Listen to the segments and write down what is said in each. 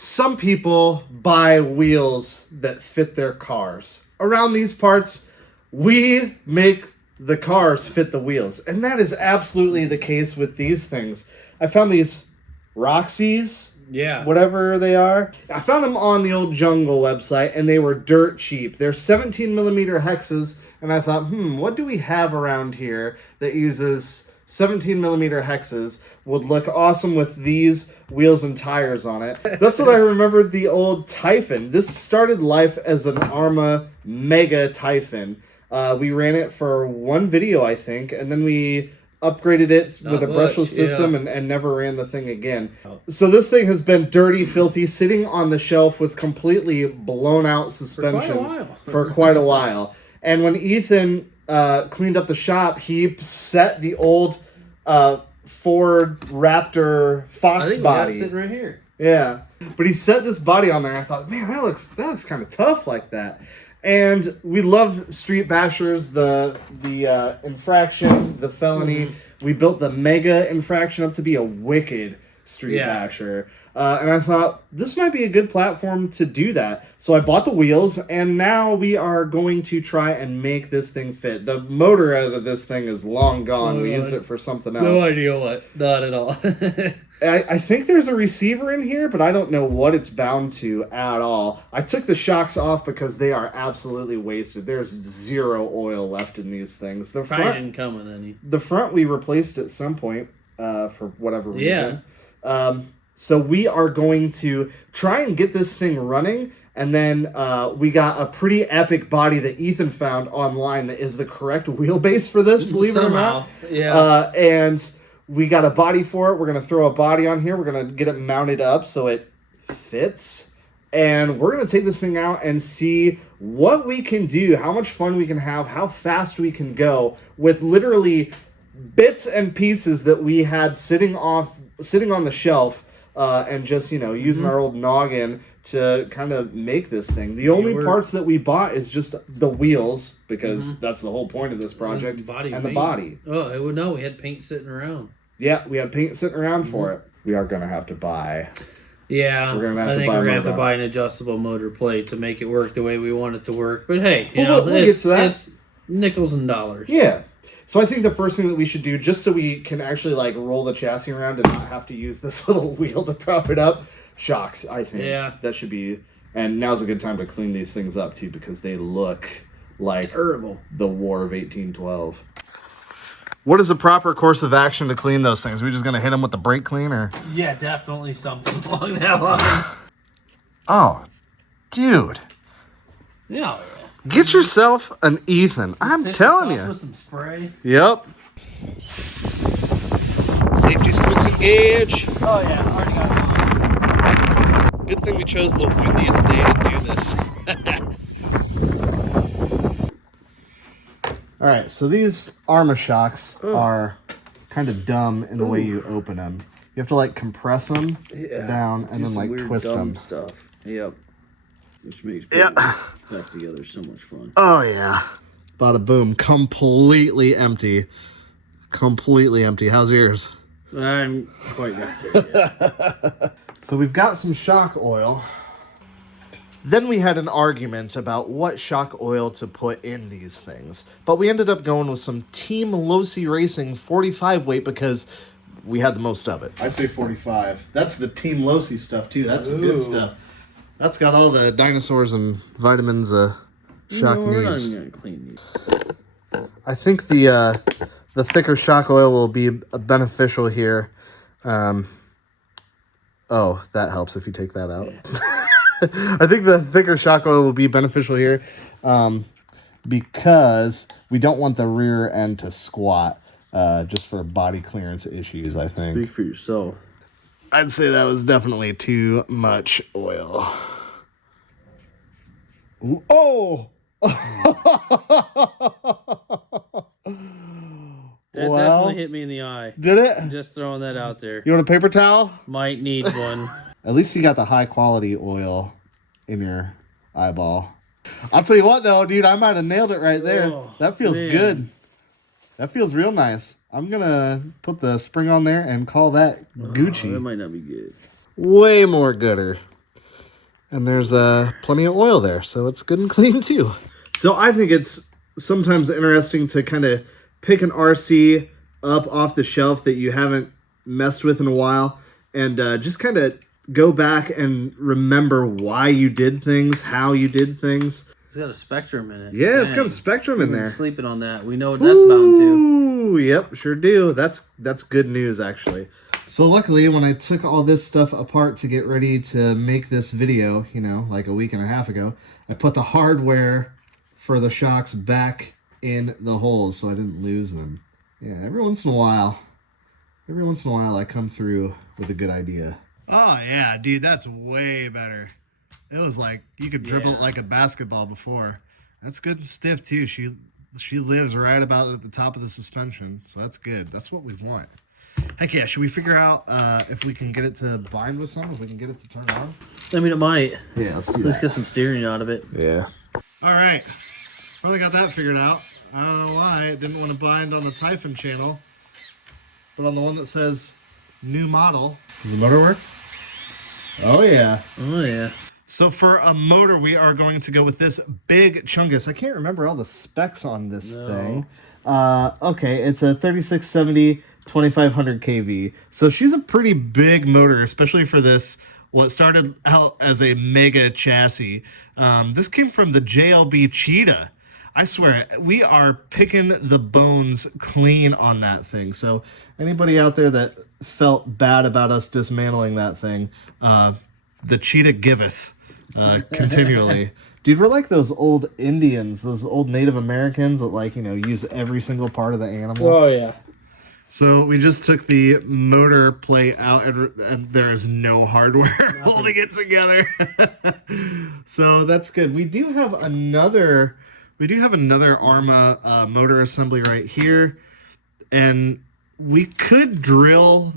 some people buy wheels that fit their cars. Around these parts, we make the cars fit the wheels. And that is absolutely the case with these things. I found these Roxy's, whatever they are. I found them on the old Jungle website, and they were dirt cheap. They're 17 millimeter hexes, and I thought, what do we have around here that uses 17 millimeter hexes, would look awesome with these wheels and tires on it. That's what I remembered the old Typhon. This started life as an Arrma Mega Typhon. We ran it for one video, I think, and then we upgraded it with a brushless system and never ran the thing again. So this thing has been dirty, filthy, sitting on the shelf with completely blown out suspension for quite a while. And when Ethan cleaned up the shop, he set the old Ford Raptor Fox body. Sitting right here. Yeah, but he set this body on there. I thought, man, that looks kind of tough like that. And we love Street Bashers, the infraction, the felony. Mm-hmm. We built the Mega infraction up to be a wicked Street Basher. And I thought, this might be a good platform to do that. So I bought the wheels, and now we are going to try and make this thing fit. The motor out of this thing is long gone. We used it for something else. No idea what. Not at all. I think there's a receiver in here, but I don't know what it's bound to at all. I took the shocks off because they are absolutely wasted. There's zero oil left in these things. The front didn't come with any. The front we replaced at some point for whatever reason. So we are going to try and get this thing running, and then we got a pretty epic body that Ethan found online that is the correct wheelbase for this, believe it or not. Yeah. And we got a body for it. We're going to throw a body on here. We're going to get it mounted up so it fits. And we're going to take this thing out and see what we can do, how much fun we can have, how fast we can go with literally bits and pieces that we had sitting on the shelf and just, using our old noggin to kind of make this thing. The only parts that we bought is just the wheels, because that's the whole point of this project, and the body. Oh, no, we had paint sitting around. Yeah, we had paint sitting around for it. We are going to have to buy. Yeah, I think we're going to have to buy an adjustable motor plate to make it work the way we want it to work. But hey, we'll get to that. It's nickels and dollars. Yeah. So I think the first thing that we should do, just so we can actually roll the chassis around and not have to use this little wheel to prop it up, shocks, I think. Yeah. That should be... And now's a good time to clean these things up, too, because they look like... terrible. The War of 1812. What is the proper course of action to clean those things? Are we just going to hit them with the brake cleaner? Yeah, definitely something along that line. Oh, dude. Yeah. Get yourself an Ethan. I'm telling you. With some spray. Yep. Safety squints engage. Oh yeah, already got it. Good thing we chose the windiest day to do this. All right, so these Arrma shocks are kind of dumb in the way you open them. You have to compress them down and then twist them. Stuff. Yep. Which makes back together so much fun. Oh yeah. Bada boom. Completely empty. Completely empty. How's yours? I'm quite got there yet. So we've got some shock oil. Then we had an argument about what shock oil to put in these things. But we ended up going with some Team Losi Racing 45 weight because we had the most of it. I'd say 45. That's the Team Losi stuff too. That's the good stuff. That's got all the dinosaurs and vitamins shock needs. We're not even gonna clean these. I think the thicker shock oil will be beneficial here. Oh, that helps if you take that out. Yeah. I think the thicker shock oil will be beneficial here because we don't want the rear end to squat just for body clearance issues, I think. Speak for yourself. I'd say that was definitely too much oil. Oh! That definitely hit me in the eye. Did it? Just throwing that out there. You want a paper towel? Might need one. At least you got the high quality oil in your eyeball. I'll tell you what though, dude, I might have nailed it right there. Oh, that feels good. That feels real nice. I'm going to put the spring on there and call that Gucci. That might not be good. Way more gooder. And there's plenty of oil there, so it's good and clean too. So I think it's sometimes interesting to kind of pick an RC up off the shelf that you haven't messed with in a while and just kind of go back and remember why you did things, how you did things. It's got a Spectrum in it. Yeah, Dang. It's got a Spectrum in there. Sleeping on that. We know what that's bound to. Yep, sure do. That's good news, actually. So luckily, when I took all this stuff apart to get ready to make this video, you know, like a week and a half ago, I put the hardware for the shocks back in the holes so I didn't lose them. Yeah, every once in a while I come through with a good idea. Oh yeah, dude, that's way better. It was like you could dribble it like a basketball before. That's good and stiff too. She lives right about at the top of the suspension, so that's good. That's what we want. Heck yeah, should we figure out if we can get it to bind with something, if we can get it to turn on? I mean, it might. Yeah, let's do that. Let's get some steering out of it. Yeah. All right. Finally got that figured out. I don't know why it didn't want to bind on the Typhon channel, but on the one that says new model. Does the motor work? Oh yeah. Oh yeah. So for a motor, we are going to go with this big Chungus. I can't remember all the specs on this thing. Okay, it's a 3670 2500 kV. So she's a pretty big motor, especially for this. Well, it started out as a mega chassis. This came from the JLB Cheetah. I swear, we are picking the bones clean on that thing. So anybody out there that felt bad about us dismantling that thing, the Cheetah giveth continually. Dude, we're like those old Indians, those old Native Americans that, like, you know, use every single part of the animal. Oh, yeah. So we just took the motor plate out, and there is no hardware holding it together. So that's good. We do have another Arrma motor assembly right here, and we could drill.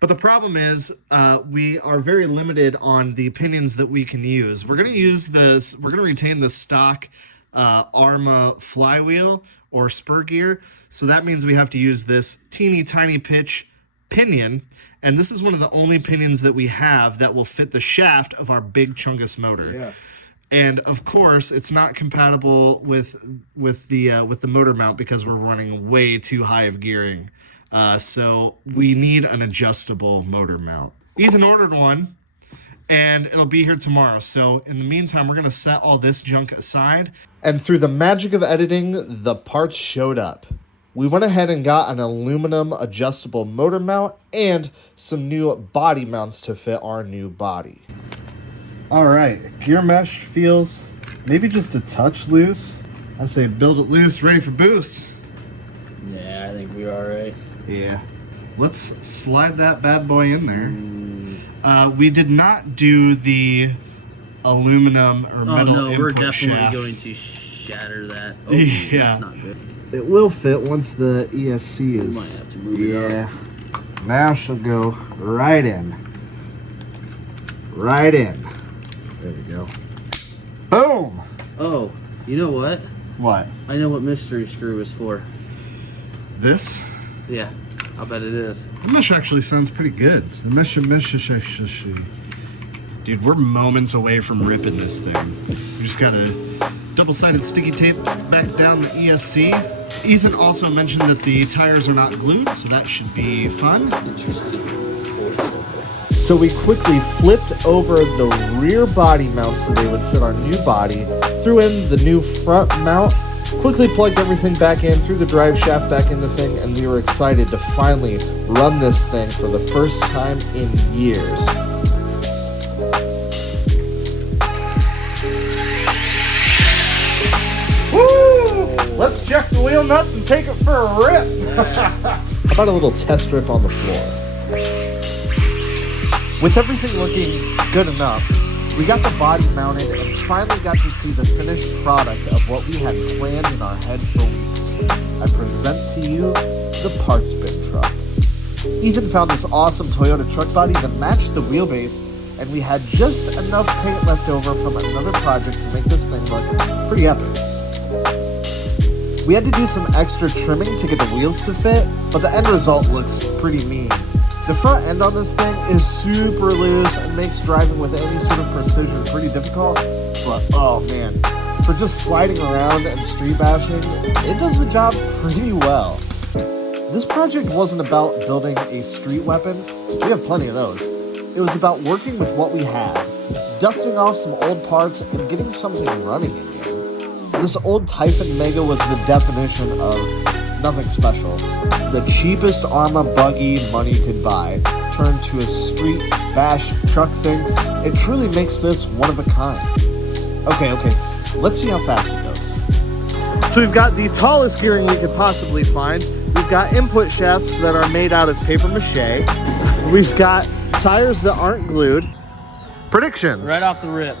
But the problem is we are very limited on the pinions that we can use. We're going to use this. We're going to retain the stock Arrma flywheel or spur gear. So that means we have to use this teeny tiny pitch pinion. And this is one of the only pinions that we have that will fit the shaft of our big Chungus motor. Yeah. And of course, it's not compatible with the motor mount because we're running way too high of gearing. So we need an adjustable motor mount. Ethan ordered one, and it'll be here tomorrow. So in the meantime, we're going to set all this junk aside. And through the magic of editing, the parts showed up. We went ahead and got an aluminum adjustable motor mount and some new body mounts to fit our new body. All right, gear mesh feels maybe just a touch loose. I say build it loose, ready for boost. Yeah, I think we are right. Yeah. Let's slide that bad boy in there. We did not do the aluminum or metal no, input we're definitely shaft. going to shatter that. Oh, Yeah. That's not good. It will fit once the ESC is... We might have to move it up. Now she'll go right in. Right in. There we go. Boom! Oh, you know what? What? I know what mystery screw is for. This? Yeah, I'll bet it is. The mesh actually sounds pretty good. The mesh. Dude, we're moments away from ripping this thing. We just got a double-sided sticky tape back down the ESC. Ethan also mentioned that the tires are not glued, so that should be fun. Interesting. So we quickly flipped over the rear body mounts so they would fit our new body, threw in the new front mount, quickly plugged everything back in, threw the drive shaft back in the thing, and we were excited to finally run this thing for the first time in years. Woo! Let's check the wheel nuts and take it for a rip. How about a little test rip on the floor? With everything looking good enough, we got the body mounted and finally got to see the finished product of what we had planned in our head for weeks. I present to you the parts bin truck. Ethan found this awesome Toyota truck body that matched the wheelbase, and we had just enough paint left over from another project to make this thing look pretty epic. We had to do some extra trimming to get the wheels to fit, but the end result looks pretty mean. The front end on this thing is super loose and makes driving with any sort of precision pretty difficult. But oh man, for just sliding around and street bashing, it does the job pretty well. This project wasn't about building a street weapon. We have plenty of those. It was about working with what we had, dusting off some old parts and getting something running again. This old Typhon Mega was the definition of nothing special. The cheapest Arrma buggy money could buy turned to a street bash truck thing. It truly makes this one of a kind. Okay, let's see how fast it goes. So we've got the tallest gearing we could possibly find. We've got input shafts that are made out of paper mache. We've got tires that aren't glued. Predictions. Right off the rip.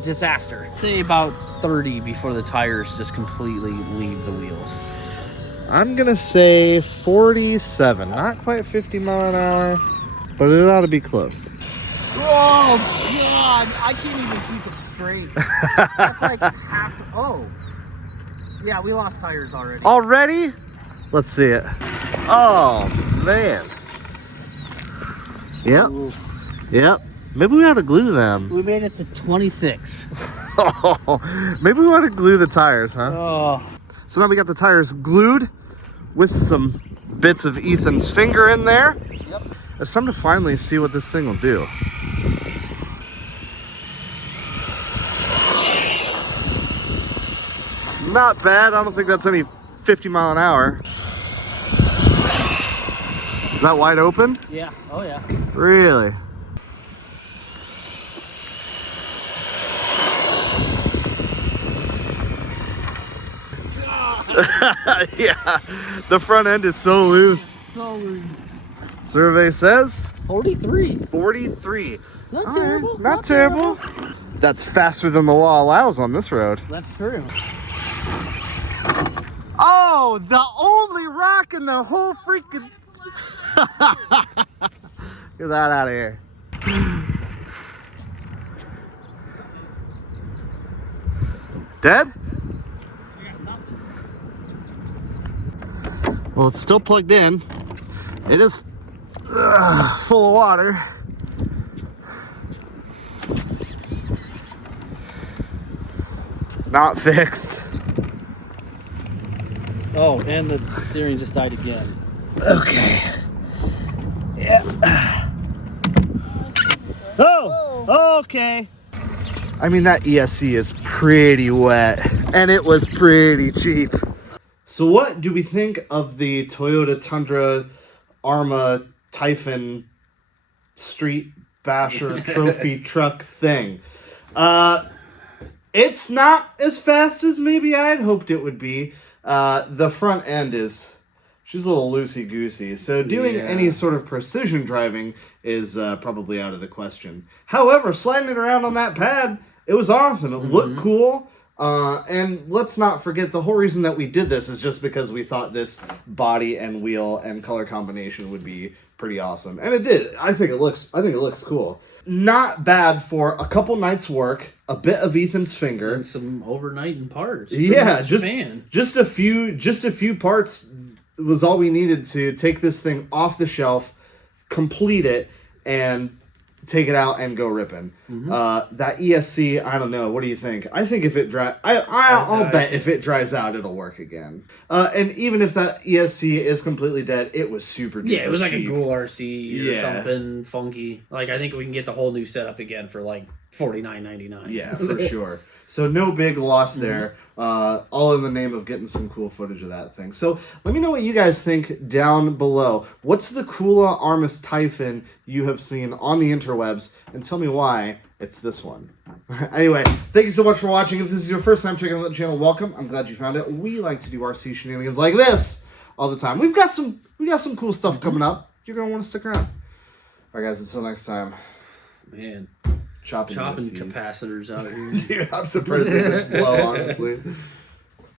Disaster. Say about 30 before the tires just completely leave the wheels. I'm gonna say 47. Not quite 50 mile an hour, but it ought to be close. Oh God! I can't even keep it straight. That's like half. Oh, yeah, we lost tires already. Already? Let's see it. Oh man. Yep. Oof. Yep. Maybe we ought to glue them. We made it to 26. Oh, maybe we ought to glue the tires, huh? Oh. So now we got the tires glued with some bits of Ethan's finger in there. Yep. It's time to finally see what this thing will do. Not bad. I don't think that's any 50 mile an hour. Is that wide open? Yeah. Oh yeah. Really? Yeah, the front end is so loose. So loose. Survey says 43. 43. Not terrible. Not terrible. That's faster than the law allows on this road. That's true. Oh, the only rock in the whole freaking... Get that out of here. Dead? Well, it's still plugged in. It is full of water. Not fixed. Oh, and the steering just died again. Okay. Yeah. Oh, okay. I mean, that ESC is pretty wet, and it was pretty cheap. So what do we think of the Toyota Tundra Arrma Typhon street basher trophy truck thing? It's not as fast as maybe I'd hoped it would be. The front end she's a little loosey-goosey, so doing any sort of precision driving is probably out of the question. However, sliding it around on that pad, it was awesome. It looked cool. And let's not forget, the whole reason that we did this is just because we thought this body and wheel and color combination would be pretty awesome. And it did. I think it looks cool. Not bad for a couple nights work, a bit of Ethan's finger, and some overnighting parts. Yeah, just a few parts was all we needed to take this thing off the shelf, complete it, and take it out and go ripping. That ESC, I don't know. What do you think? I think if it dries, I'll bet if it dries out, it'll work again. And even if that ESC is completely dead, it was super duper Yeah, it was like cheap. a Ghoul RC or something funky. Like, I think we can get the whole new setup again for like $49.99. Yeah, for sure. So no big loss there. All in the name of getting some cool footage of that thing. So let me know what you guys think down below. What's the coolest Arrma Typhon you have seen on the interwebs? And tell me why it's this one. Anyway, thank you so much for watching. If this is your first time checking out the channel, welcome. I'm glad you found it. We like to do RC shenanigans like this all the time. We got some cool stuff coming up. You're gonna want to stick around. All right, guys. Until next time. Man. Chopping capacitors out here. Dude, I'm surprised they didn't blow, honestly.